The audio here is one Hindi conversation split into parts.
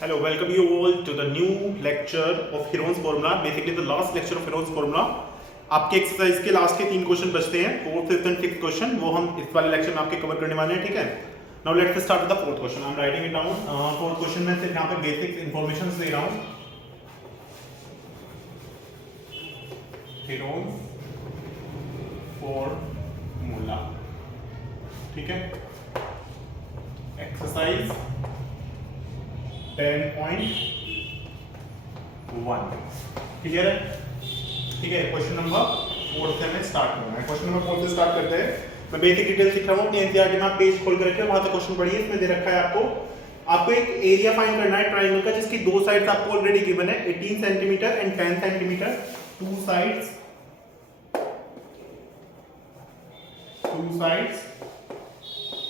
Hello, welcome you all to the new lecture of Heron's formula. Basically, the last lecture of Heron's formula. आपके एक्सरसाइज के लास्ट के 3 क्वेश्चन बचते हैं, 4th, 5th and 6th question, वो हम इस वाले लेक्चर में आपके कवर करने वाले हैं, ठीक है। Now let's start with the 4th question. I am writing it down. 4th question में सिर्फ यहाँ पे बेसिक इंफॉर्मेशन दे रहा हूँ। Heron's formula, ठीक है। एक्सरसाइज 10.1 क्लियर है, ठीक है। क्वेश्चन नंबर 4 से हमें स्टार्ट करना है। क्वेश्चन नंबर 4 से स्टार्ट करते हैं। मैं बेसिक डिटेल्स लिख रहा हूँ, एनसीईआरटी में आप पेज खोल कर रखिए, वहां से क्वेश्चन पढ़िए। इसमें दे रखा है आपको एक एरिया फाइंड करना है ट्रायंगल का, जिसकी दो साइड्स आपको ऑलरेडी गिवन है, 18 centimetre and 10 centimetre. Two sides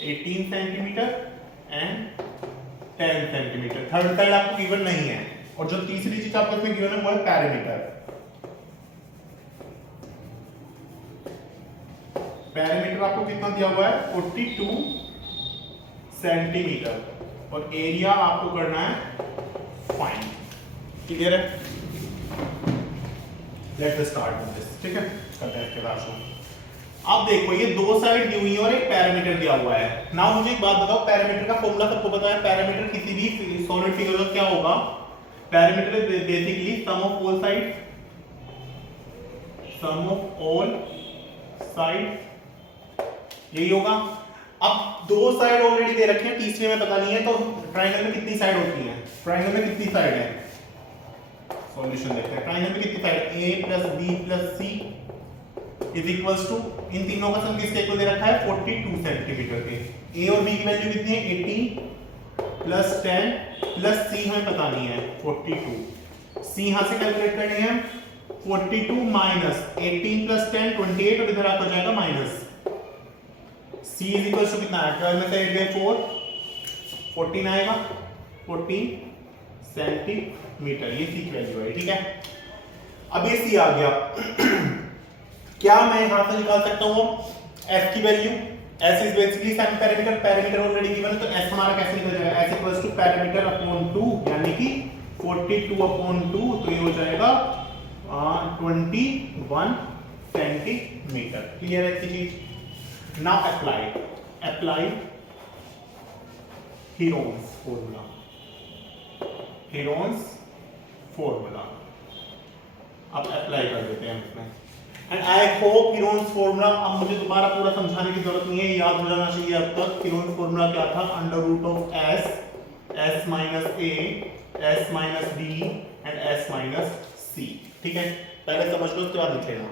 18 centimetre and 10 centimetre. Third side आपको गिवन नहीं है, और जो तीसरी चीज आपको इसमें गिवन है वो है पैरामीटर। पैरामीटर आपको कितना दिया हुआ है, 42 सेंटीमीटर, और एरिया आपको करना है फाइंड। क्लियर है, लेट्स स्टार्ट विद दिस, ठीक है। करते हैं इसके बाद। अब देखो, ये दो साइड दी हुई है और एक पैरामीटर दिया हुआ है। नाउ मुझे एक बात बताओ, पैरामीटर का फॉर्मूला सबको पता है। पैरामीटर किसी भी सॉलिड फिगर का क्या होगा, parameter is basically sum of all side, यही होगा। अब दो साइड ऑलरेडी दे रखे हैं, तीसरे में पता नहीं है, तो ट्रायंगल में कितनी साइड होती है, ट्रायंगल में कितनी साइड है, सॉल्यूशन देखते हैं। ट्रायंगल में कितनी side, a + b + c is equals to, इन तीनों का सम किसके इक्वल दे रखा है, 42 सेंटीमीटर के। a और b की वैल्यू कितनी है, 18 + 10 + c हमें पता नहीं है, 42। c यहां से कैलकुलेट करनी है, 42 - 18 + 10 28, और इधर आपको जाएगा minus. c is equals to कितना है, 12 में से 8 गए 4, 14 आएगा, 14 सेंटीमीटर। ये c की वैल्यू है, ठीक है। अब ये c आ गया। क्या मैं यहां से निकाल सकता हूं f की value. s is basically sum parameter, parameter already given है, तो s हमारा कैसे निकल जाएगा, s equals to parameter upon 2, यानी कि 42/2, तो ये हो जाएगा 21 सेंटीमीटर। क्लियर है इसकी चीज। Now apply Heron's formula। अब अप्लाई कर देते हैं इसमें। And I hope Heron's formula, अब मुझे दोबारा पूरा समझाने की जरूरत नहीं है, याद हो जाना चाहिए अब तक। Heron's formula क्या था, √s - a, s - b and s - c, ठीक है। पहले समझ लो, उसके बाद लिख लेना।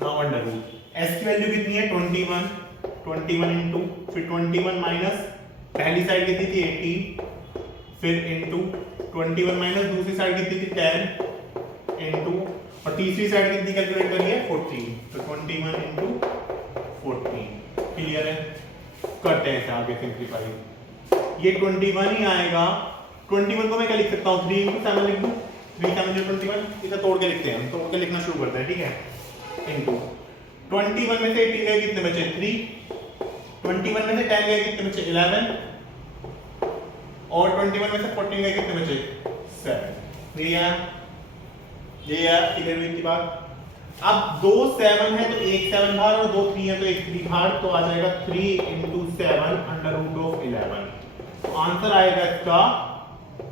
नाउ अंडर रूट s की वैल्यू कितनी है, 21 इनटू, फिर 21 माइनस पहली साइड कितनी थी 18, फिर इनटू 21 माइनस दूसरी साइड कितनी थी 10 इनटू, और तीसरी साइड कितनी कैलकुलेट करी है 14, तो 21 इनटू 14। क्लियर है, करते हैं इसे आगे सिंपलीफाई। ये 21 ही आएगा। 21 को मैं क्या लिख सकता हूँ, 3 × 7 लिख दूं, 3 × 7 = 21। इसे तोड़ के लिखते हैं, हम तोड़ के लिखना शुरू करते हैं, ठीक है। इनटू 21 में से 18 गए, कितने बचे 3, 21 में से 10 गए, कितने बचे 11, और 21 में से 14 गए, कितने बचे 7। ये यार क्लियर हुई की बात। अब 2 7 है तो एक 7 बाहर, और 2 3 है तो एक 3 बाहर, तो आ जाएगा 3 × 7 √11। तो आंसर आएगा इसका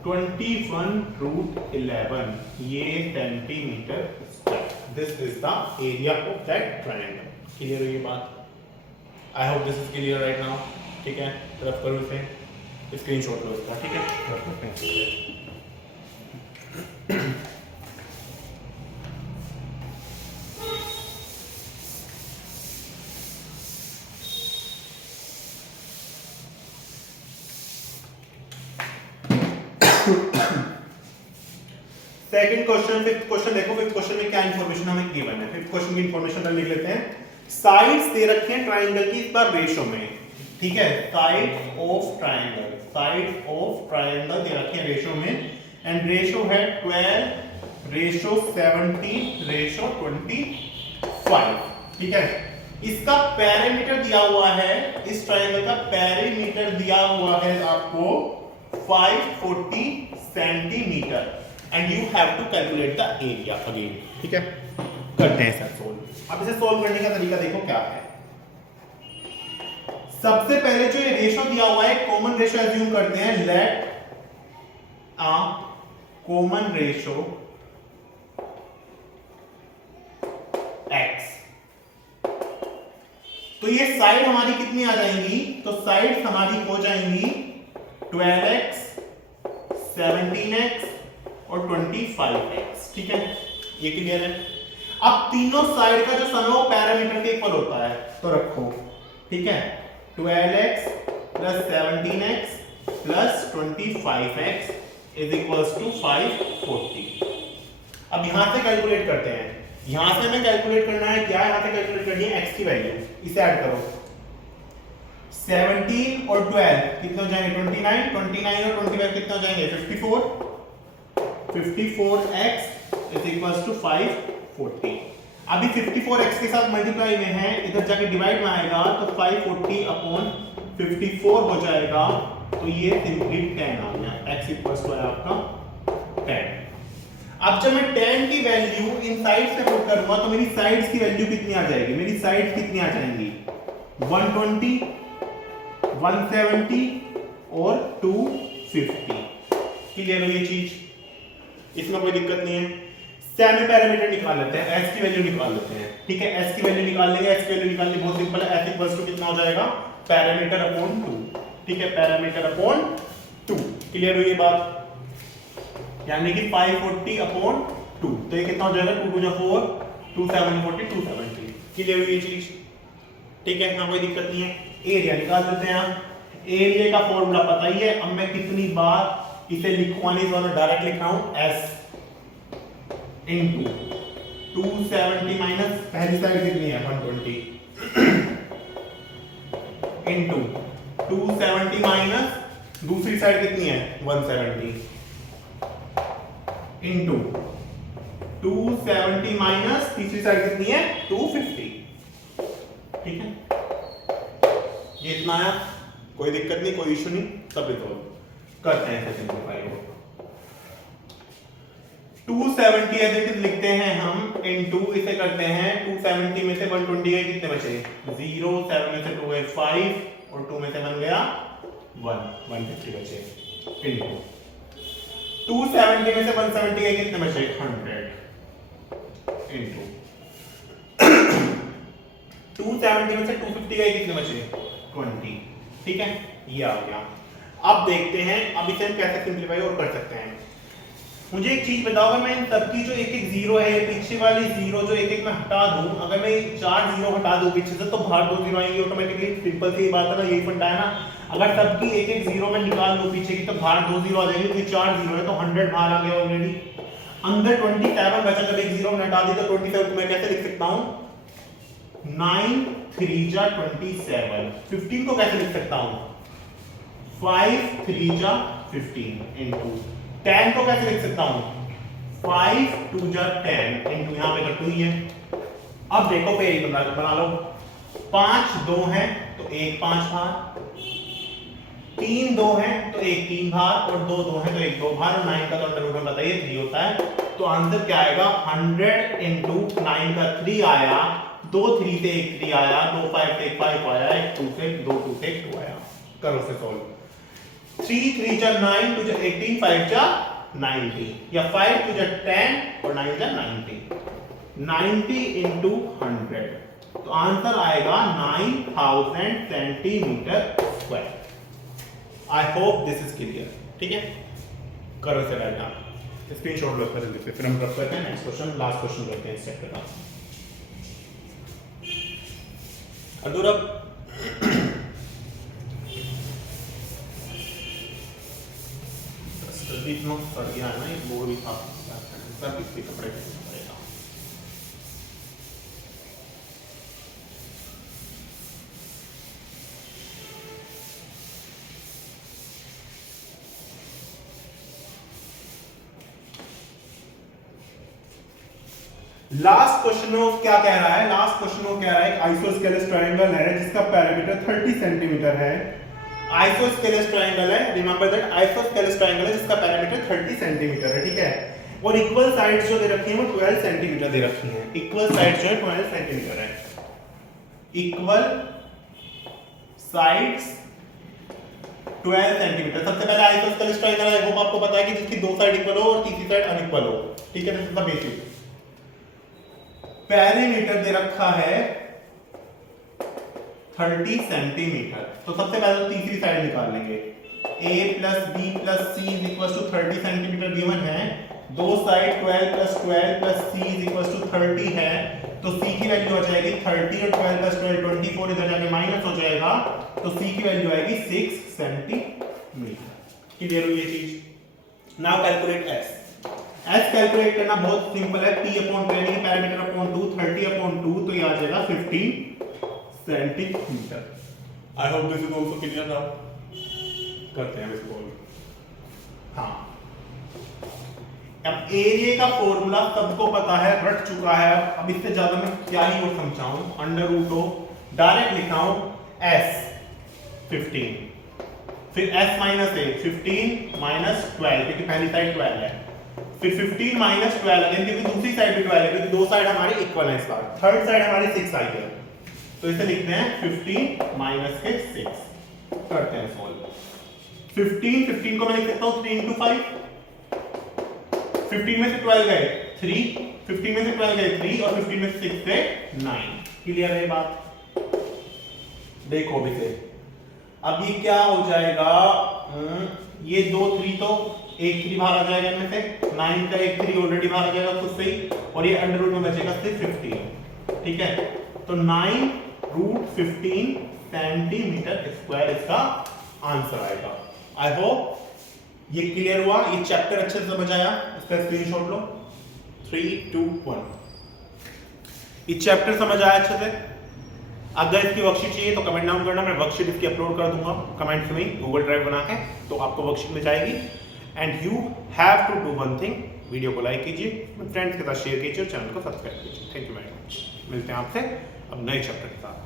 21√11, ये centimetre. This is the area of that triangle. Clear हुई ये बात। I hope this is clear right now, ठीक है। रफ करो इसे, स्क्रीनशॉट लो इसका, ठीक है। रफ करते हैं। सेकंड क्वेश्चन, फिफ्थ क्वेश्चन देखो। फिफ्थ क्वेश्चन में क्या इंफॉर्मेशन हमें गिवन है, फिफ्थ क्वेश्चन की इंफॉर्मेशन पर लिख लेते हैं। साइड्स दे रखे हैं ट्रायंगल की, इस बार रेशो में, ठीक है। साइड्स ऑफ ट्रायंगल दे रखे हैं रेशो में, एंड रेशो है 12:70:25, ठीक है। इसका पैरामीटर दिया हुआ है, इस ट्रायंगल का पैरामीटर दिया हुआ है आपको 540 centimetre and you have to calculate the area again. ठीक है, करते हैं सर सोल्व। अब इसे सोल्व करने का तरीका देखो क्या है। सबसे पहले जो ये रेशो दिया हुआ है कॉमन रेशो एज्यूम करते हैं। Let a common ratio x, तो ये साइड हमारी कितनी आ जाएंगी, तो साइड हमारी हो जाएंगी 12x 17x और 25x। ठीक है, ये क्लियर है। अब तीनों साइड का जो सम है वो पैरामीटर के इक्वल होता है, तो रखो। ठीक है, 12x plus 17x plus 25x is equals to 540। अब यहां से कैलकुलेट करते हैं। यहां से हमें कैलकुलेट करना है क्या, यहां से कैलकुलेट करनी है x की वैल्यू। इसे ऐड करो, 17 और 12 कितने हो जाएंगे 29, 29 और 25 कितने हो जाएंगे 54, 54x इज इक्वल्स टू 540। अभी 54x के साथ मल्टीप्लाई में है, इधर जाके डिवाइड में आएगा तो 540 अपॉन 54 हो जाएगा, तो ये सिंपली 10 आ गया। x इक्वल्स टू है आपका 10। अब जब मैं 10 की वैल्यू इन साइड्स से पुट करूंगा तो मेरी साइड्स की वैल्यू कितनी आ जाएगी, मेरी साइड्स कितनी आ जाएंगी 120, 170 और 250। क्लियर हो ये चीज, इसमें कोई दिक्कत नहीं है। सेमी पैरामीटर निकाल लेते हैं, x की वैल्यू निकाल लेते हैं। ठीक है, x की वैल्यू निकाल लेंगे। x की वैल्यू निकालनी बहुत सिंपल है, f इक्वल्स टू कितना हो जाएगा पैरामीटर अपॉन 2। ठीक है, पैरामीटर अपॉन 2। क्लियर हुई ये बात, यानी कि 540 अपॉन 2, तो ये कितना हो जाएगा 2 2 4, 2740, 270। क्लियर हुई ये चीज। ठीक है, ना कोई दिक्कत नहीं है। एरिया निकाल देते हैं हम। एरिया का फॉर्मूला पता ही है। अब मैं कितनी बार इसे लिखवानी दोनों डायरेक्ट लिख रहा हूं, s इनटू 270 माइनस पहली साइड कितनी है 120 इनटू 270 माइनस दूसरी साइड कितनी है 170 इनटू 270 माइनस तीसरी साइड कितनी है 250। ठीक है, ये इतना आया, कोई दिक्कत नहीं, कोई इशू नहीं, सब रिजॉल्व करते हैं। इसे सिंपलीफाई को 270 एज इट इज लिखते हैं हम, इनटू इसे करते हैं 270 में से 120 गए कितने बचे 0, 7 में से 2 गए 5 और 2 में से 1 गया 1, 150 बचे। इनटू 270 में से 170 गए कितने बचे 100 इनटू 270 में से 250 गए कितने बचे 20। ठीक है, ये आ गया। अब देखते हैं अब इसे हम कैसे सिंपलीफाई और कर सकते हैं। मुझे एक चीज बताओ, अगर मैं इन सबकी जो एक एक जीरो है, पीछे वाली जीरो जो एक एक मैं हटा दूं, अगर मैं 4 जीरो हटा दूं पीछे से तो बाहर 2 जीरो आएंगे ऑटोमेटिकली। सिंपल सी बात है ना, यही फंडा है ना। अगर सबकी एक एक जीरो में निकाल दूं पीछे की तो बाहर 2 जीरो आ जाएंगे, क्योंकि 4 जीरो है तो 100 बाहर आ गया ऑलरेडी। अंदर 27 बचा, जब एक जीरो में हटा दी तो 27 मैं कैसे लिख सकता हूं 9 3 जा 27। 15 को कैसे लिख सकता हूं 5 3 जा 15 इनटू 10 को कैसे लिख सकता हूं 5 2 जा 10 इनटू यहां पे तो 2 ही है। अब देखो पेरी बना लो, 5 2 है तो 1 5 बाहर, 3 2 है तो 1 3 बाहर और 2 2 है तो 1 2 बाहर। और 9 का तो अंडर रूट में बताइए 3 होता है, तो आंसर क्या आएगा 100 इनटू 9 का 3 आया, 2 3 से 1 3 आया, 2 5 से 1 5 आया, 1 2 से 2 2 से 2 आया। करो से सॉल्व। 3 3 जा 9, 2 जा 18, 5 जा 90, या 5 2 जा 10 और 9 जा 90। 90 into 100, तो आंसर आएगा 9000 centimetre square. I hope this is clear. ठीक है, करो से राइट नाउ, स्क्रीनशॉट लो फिर हम रख करते हैं नेक्स्ट क्वेश्चन, लास्ट क्वेश्चन करते हैं इस चैप्टर का। अधूरा इतना सड़ गया है ना, ये बोर्ड भी था सब इसके कपड़े पहनना पड़ेगा। लास्ट क्वेश्चन में क्या कह रहा है, लास्ट क्वेश्चन में कह रहा है आइसोस्केलेस ट्रायंगल है जिसका पैरामीटर 30 सेंटीमीटर है आइसोस्केलेस ट्रायंगल है, रिमेंबर दैट आइसोस्केलेस ट्रायंगल है जिसका पैरामीटर 30 सेंटीमीटर है, ठीक है। और इक्वल साइड्स जो दे रखी हैं वो 12 सेंटीमीटर दे रखी हैं। इक्वल साइड्स जो है 12 सेंटीमीटर है। Equal sides 12 centimetre. सबसे पहले आइसोस्केलेस ट्रायंगल है, वो आपको पता है कि जिसकी दो साइड इक्वल हो और तीसरी साइड अनइक्वल हो, ठीक है। This is the basic. Perimeter दे रखा है 30 सेंटीमीटर। तो सबसे पहले तो तीसरी साइड निकाल लेंगे। a plus B plus C is equal to 30 centimetre given है। दो side 12 plus C is equal to 30 है, तो c की वैल्यू हो जाएगी 30 और 12 प्लस 12 24, इधर जाके माइनस हो जाएगा, तो c की वैल्यू आएगी 6 सेंटीमीटर। क्लियर हुई ये चीज। Now calculate s। s calculate करना बहुत सिंपल है। p upon training parameter upon 2, 30 upon 2, तो ये आ जाएगा 15 centimetre. I hope this is also clear now. करते हैं इसको। हाँ, अब एरिया का फॉर्मूला सबको पता है, रट चुका है। अब इससे ज्यादा मैं क्या ही और समझाऊं। अंडर रूट ऑफ डायरेक्ट लिखा हूं s 15, फिर s माइनस a 15 माइनस 12, क्योंकि पहली साइड 12 है, फिर 15 माइनस 12 अगेन, क्योंकि दूसरी साइड भी 12 है, क्योंकि दो साइड हमारी इक्वल है। इस बार थर्ड साइड हमारी 6 आई है, तो इसे लिखते हैं 15 माइनस के 6। करते हैं सॉल्व। 15 को मैं लिख सकता हूं 3 into 5। 15 में से 12 गए 3, 15 में से 12 गए 3, और 15 में से 6 गए 9। क्लियर है बात। देखो अभी से अब ये क्या हो जाएगा, ये 2 3 तो एक 3 बाहर आ जाएगा इनमें से, 9 का एक 3 ऑलरेडी बाहर आ जाएगा खुद से ही, और ये अंडर रूट में बचेगा सिर्फ 15, ठीक है। तो 9 रूट 15 सेंटीमीटर स्क्वायर इसका आंसर आएगा। आई होप ये क्लियर हुआ। ये चैप्टर अच्छे से समझ आया, इसका स्क्रीनशॉट लो। 3 2 1। ये चैप्टर समझ आया अच्छे से। अगर इसकी वर्कशीट चाहिए तो कमेंट डाउन करना, मैं वर्कशीट इसकी अपलोड कर दूंगा कमेंट्स में गूगल ड्राइव बना के, तो आपको वर्कशीट मिल जाएगी। And you have to do one thing, video को लाइक कीजिए, अपने फ्रेंड्स के साथ शेयर कीजिए और चैनल को सब्सक्राइब कीजिए। Thank you very much. मिलते हैं आपसे अब नए चैप्टर के साथ।